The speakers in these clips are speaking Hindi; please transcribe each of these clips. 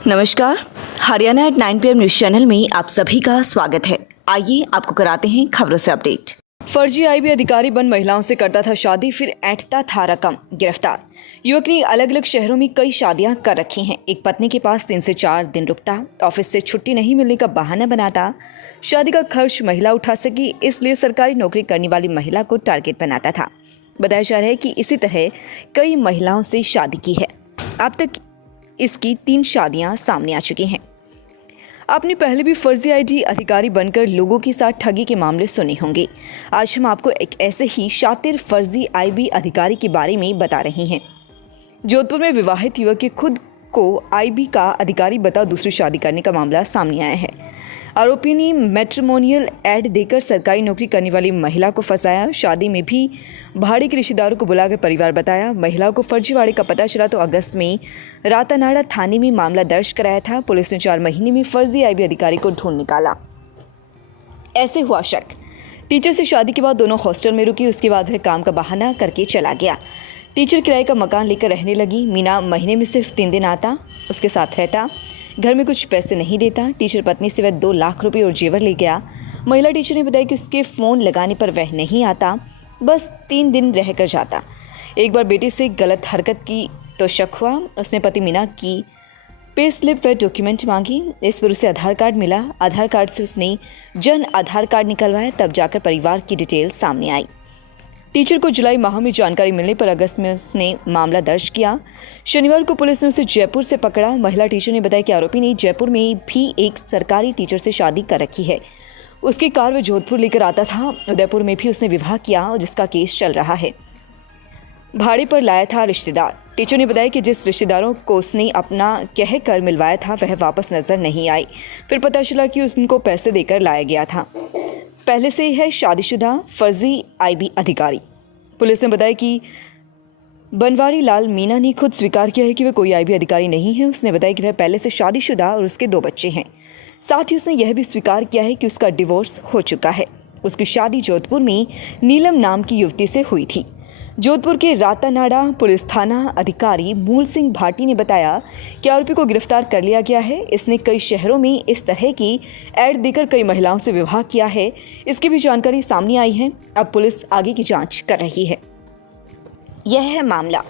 नमस्कार, Haryana at 9 PM news channel में आप सभी का स्वागत है। आइए आपको कराते हैं खबरों से अपडेट। फर्जी आईबी अधिकारी बन महिलाओं से करता था शादी, फिर ऐंठता था रकम। गिरफ्तार युवक ने अलग अलग शहरों में कई शादियां कर रखी हैं। एक पत्नी के पास 3 से 4 दिन रुकता, ऑफिस से छुट्टी नहीं मिलने का बहाना बनाता, शादी का खर्च महिला उठा सकी इसलिए सरकारी नौकरी करने वाली महिला को टारगेट बनाता था। बताया जा रहा है कि इसी तरह कई महिलाओं से शादी की है। अब तक इसकी 3 शादियां सामने आ चुकी हैं। आपने पहले भी फर्जी आईडी अधिकारी बनकर लोगों के साथ ठगी के मामले सुने होंगे। आज हम आपको एक ऐसे ही शातिर फर्जी आईबी अधिकारी के बारे में बता रहे हैं। जोधपुर में विवाहित युवक के खुद को आईबी का अधिकारी बता दूसरी शादी करने का मामला सामने आया है। आरोपी ने मैट्रिमोनियल ऐड देकर सरकारी नौकरी करने वाली महिला को फंसाया। शादी में भी भाड़े के रिश्तेदारों को बुलाकर परिवार बताया। महिला को फर्जीवाड़े का पता चला तो अगस्त में रातानाड़ा थाने में मामला दर्ज कराया था। पुलिस ने 4 महीने में फर्जी आईबी अधिकारी को ढूंढ निकाला। ऐसे हुआ शक। टीचर से शादी के बाद दोनों हॉस्टल में रुकी। उसके बाद वह काम का बहाना करके चला गया। टीचर किराए का मकान लेकर रहने लगी। मीना महीने में सिर्फ 3 दिन आता, उसके साथ रहता, घर में कुछ पैसे नहीं देता। टीचर पत्नी से वह 2 लाख रुपए और जेवर ले गया। महिला टीचर ने बताया कि उसके फ़ोन लगाने पर वह नहीं आता, बस 3 दिन रह कर जाता। एक बार बेटे से गलत हरकत की तो शक हुआ। उसने पति मीना की पे स्लिप व डॉक्यूमेंट मांगी। इस पर उसे आधार कार्ड मिला। आधार कार्ड से उसने जन आधार कार्ड निकलवाया, तब जाकर परिवार की डिटेल सामने आई। टीचर को जुलाई माह में जानकारी मिलने पर अगस्त में उसने मामला दर्ज किया। शनिवार को पुलिस ने उसे जयपुर से पकड़ा। महिला टीचर ने बताया कि आरोपी ने जयपुर में भी एक सरकारी टीचर से शादी कर रखी है। उसकी कार वह जोधपुर लेकर आता था। उदयपुर में भी उसने विवाह किया, जिसका केस चल रहा है। भाड़े पर लाया था रिश्तेदार। टीचर ने बताया कि जिस रिश्तेदारों को उसने अपना कह कर मिलवाया था वह वापस नजर नहीं आए। फिर पता चला कि उनको पैसे देकर लाया गया था। पहले से ही है शादीशुदा फर्जी आईबी अधिकारी। पुलिस ने बताया कि बनवारी लाल मीना ने खुद स्वीकार किया है कि वह कोई आईबी अधिकारी नहीं है। उसने बताया कि वह पहले से शादीशुदा और उसके 2 बच्चे हैं। साथ ही उसने यह भी स्वीकार किया है कि उसका डिवोर्स हो चुका है। उसकी शादी जोधपुर में नीलम नाम की युवती से हुई थी। जोधपुर के रातानाड़ा पुलिस थाना अधिकारी मूल सिंह भाटी ने बताया कि आरोपी को गिरफ्तार कर लिया गया है। इसने कई शहरों में इस तरह की ऐड देकर कई महिलाओं से विवाह किया है। इसकी भी जानकारी सामने आई है। अब पुलिस आगे की जांच कर रही है। यह है मामला।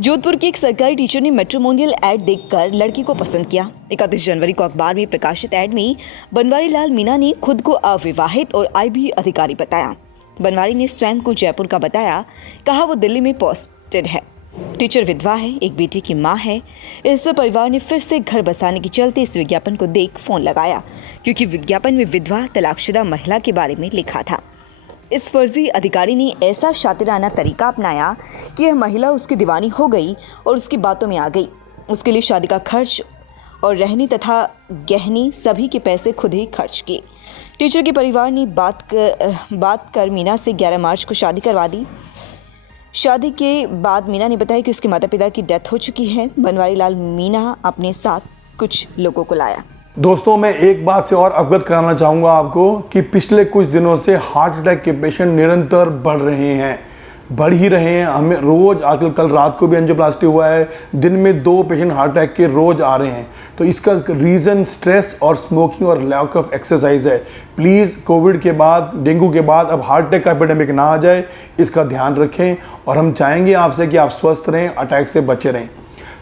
जोधपुर के एक सरकारी टीचर ने मैट्रिमोनियल ऐड देखकर लड़की को पसंद किया। 31 जनवरी को अखबार में प्रकाशित ऐड में बनवारी लाल मीना ने खुद को अविवाहित और आईबी अधिकारी बताया। बनवारी ने स्वयं को जयपुर का बताया, कहा वो दिल्ली में पोस्टेड है। टीचर विधवा है, एक बेटी की मां है। इस पर परिवार ने फिर से घर बसाने के चलते इस विज्ञापन को देख फोन लगाया, क्योंकि विज्ञापन में विधवा तलाकशुदा महिला के बारे में लिखा था। इस फर्जी अधिकारी ने ऐसा शातिराना तरीका अपनाया कि यह महिला उसकी दीवानी हो गई और उसकी बातों में आ गई। उसके लिए शादी का खर्च और रहने तथा गहने सभी के पैसे खुद ही खर्च किए। टीचर के परिवार ने बात कर मीना से 11 मार्च को शादी करवा दी। शादी के बाद मीना ने बताया कि उसके माता पिता की डेथ हो चुकी है। बनवारी लाल मीना अपने साथ कुछ लोगों को लाया। दोस्तों, मैं एक बात से और अवगत कराना चाहूँगा आपको कि पिछले कुछ दिनों से हार्ट अटैक के पेशेंट निरंतर बढ़ रहे हैं, बढ़ ही रहे हैं। हमें रोज़ आजकल, कल रात को भी एंजियोप्लास्टी हुआ है, दिन में 2 पेशेंट हार्ट अटैक के रोज़ आ रहे हैं। तो इसका रीज़न स्ट्रेस और स्मोकिंग और लैक ऑफ एक्सरसाइज है। प्लीज़ कोविड के बाद, डेंगू के बाद अब हार्ट अटैक का एपिडेमिक ना आ जाए, इसका ध्यान रखें। और हम चाहेंगे आपसे कि आप स्वस्थ रहें, अटैक से बचे रहें।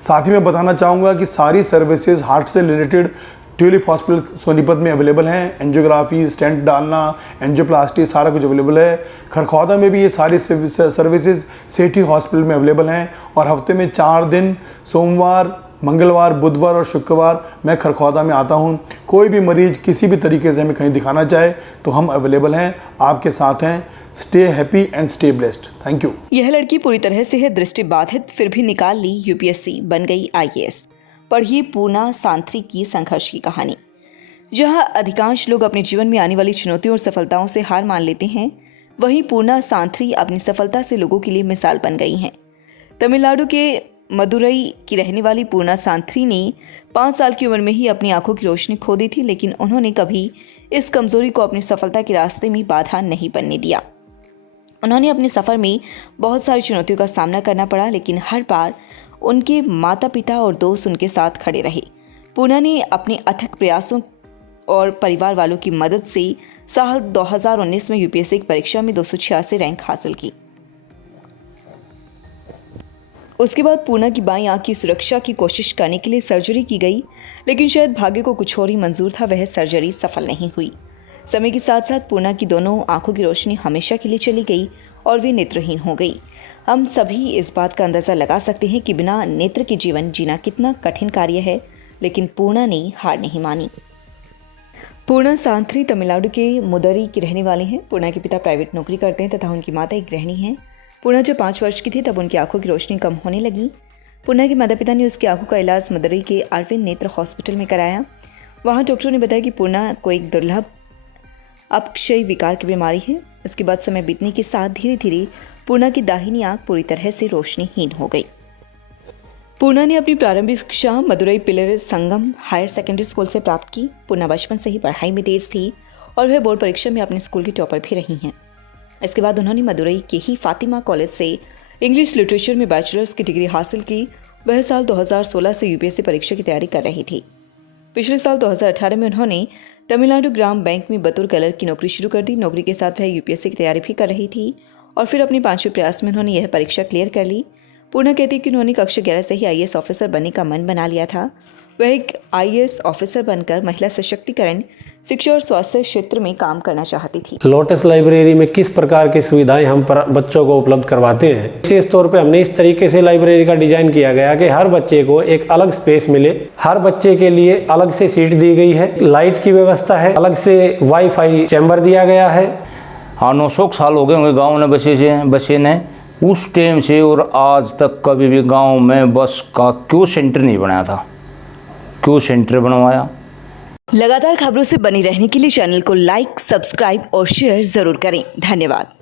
साथ ही मैं बताना चाहूँगा कि सारी सर्विसेज हार्ट से रिलेटेड ट्यूलिप हॉस्पिटल सोनीपत में अवेलेबल हैं। एंजियोग्राफी, स्टेंट डालना, एंजियोप्लास्टी, सारा कुछ अवेलेबल है। खरखौदा में भी ये सारी सर्विसेज सेठी हॉस्पिटल में अवेलेबल हैं। और हफ्ते में 4 दिन, सोमवार, मंगलवार, बुधवार और शुक्रवार मैं खरखौदा में आता हूँ। कोई भी मरीज किसी भी तरीके से हमें कहीं दिखाना चाहे तो हम अवेलेबल हैं, आपके साथ हैं। Stay happy and stay blessed. Thank you. यह लड़की पूरी तरह से है दृष्टि बाधित, फिर भी निकाल ली यूपीएससी, बन गई IAS। पढ़िए पूर्णा सांथरी की संघर्ष की कहानी। जहां अधिकांश लोग अपने जीवन में आने वाली चुनौतियों और सफलताओं से हार मान लेते हैं, वहीं पूर्णा सांथरी अपनी सफलता से लोगों के लिए मिसाल बन गई हैं। तमिलनाडु के मदुरई की रहने वाली पूर्णा सांथरी ने 5 साल की उम्र में ही अपनी आंखों की रोशनी खो दी थी, लेकिन उन्होंने कभी इस कमजोरी को अपनी सफलता के रास्ते में बाधा नहीं बनने दिया। उन्होंने अपने सफ़र में बहुत सारी चुनौतियों का सामना करना पड़ा, लेकिन हर बार उनके माता पिता और दोस्त उनके साथ खड़े रहे। पूना ने अपने अथक प्रयासों और परिवार वालों की मदद से साल 2019 में यूपीएससी की परीक्षा में 286 रैंक हासिल की। उसके बाद पूना की बाईं आंख की सुरक्षा की कोशिश करने के लिए सर्जरी की गई, लेकिन शायद भाग्य को कुछ और ही मंजूर था, वह सर्जरी सफल नहीं हुई। समय के साथ साथ पूना की दोनों आंखों की रोशनी हमेशा के लिए चली गई और वे नेत्रहीन हो गई। हम सभी इस बात का अंदाज़ा लगा सकते हैं कि बिना नेत्र के जीवन जीना कितना कठिन कार्य है, लेकिन पूना ने हार नहीं मानी। पूना सांथरी तमिलनाडु के मुदरी की रहने वाले हैं। पूना के पिता प्राइवेट नौकरी करते हैं तथा उनकी माता एक गृहिणी हैं। पूना जब 5 वर्ष की थी तब उनकी आंखों की रोशनी कम होने लगी। पूना के माता पिता ने उसकी आंखों का इलाज मदुरई के अरविंद नेत्र हॉस्पिटल में कराया। वहाँ डॉक्टरों ने बताया कि पूना को एक दुर्लभ अपक्षय विकार की बीमारी है। उसके बाद समय बीतने के साथ धीरे धीरे पूना की दाहिनी आंख पूरी तरह से रोशनीहीन हो गई। पूना ने अपनी प्रारंभिक शिक्षा मदुरई पिलर संगम हायर सेकेंडरी स्कूल से प्राप्त की। पूना बचपन से ही पढ़ाई में तेज थी और वह बोर्ड परीक्षा में अपने स्कूल की टॉपर भी रही हैं। इसके बाद उन्होंने मदुरई के ही फातिमा कॉलेज से इंग्लिश लिटरेचर में बैचलर्स की डिग्री हासिल की। वह साल 2016 से यूपीएससी परीक्षा की तैयारी कर रही थी। पिछले साल 2018 में उन्होंने तमिलनाडु ग्राम बैंक में बतौर क्लर्क की नौकरी शुरू कर दी। नौकरी के साथ वह यूपीएससी की तैयारी भी कर रही थी और फिर अपने 5वें प्रयास में उन्होंने यह परीक्षा क्लियर कर ली। पूना कहती है कि उन्होंने कक्षा 11 से ही आईएएस ऑफिसर बनने का मन बना लिया था। वह एक आईएएस ऑफिसर बनकर महिला सशक्तिकरण, शिक्षा और स्वास्थ्य क्षेत्र में काम करना चाहती थी। लोटस लाइब्रेरी में किस प्रकार की सुविधाएं हम बच्चों को उपलब्ध करवाते हैं, विशेष तौर पे हमने इस तरीके से लाइब्रेरी का डिजाइन किया गया कि हर बच्चे को एक अलग स्पेस मिले। हर बच्चे के लिए अलग से सीट दी गई है, लाइट की व्यवस्था है, अलग से वाईफाई चैम्बर दिया गया है। हाँ, 900 साल हो गए होंगे गाँव में बसे ने उस टाइम से और आज तक कभी भी गाँव में बस का क्यों सेंटर नहीं बनाया था, क्यों सेंटर बनवाया। लगातार खबरों से बनी रहने के लिए चैनल को लाइक, सब्सक्राइब और शेयर जरूर करें। धन्यवाद।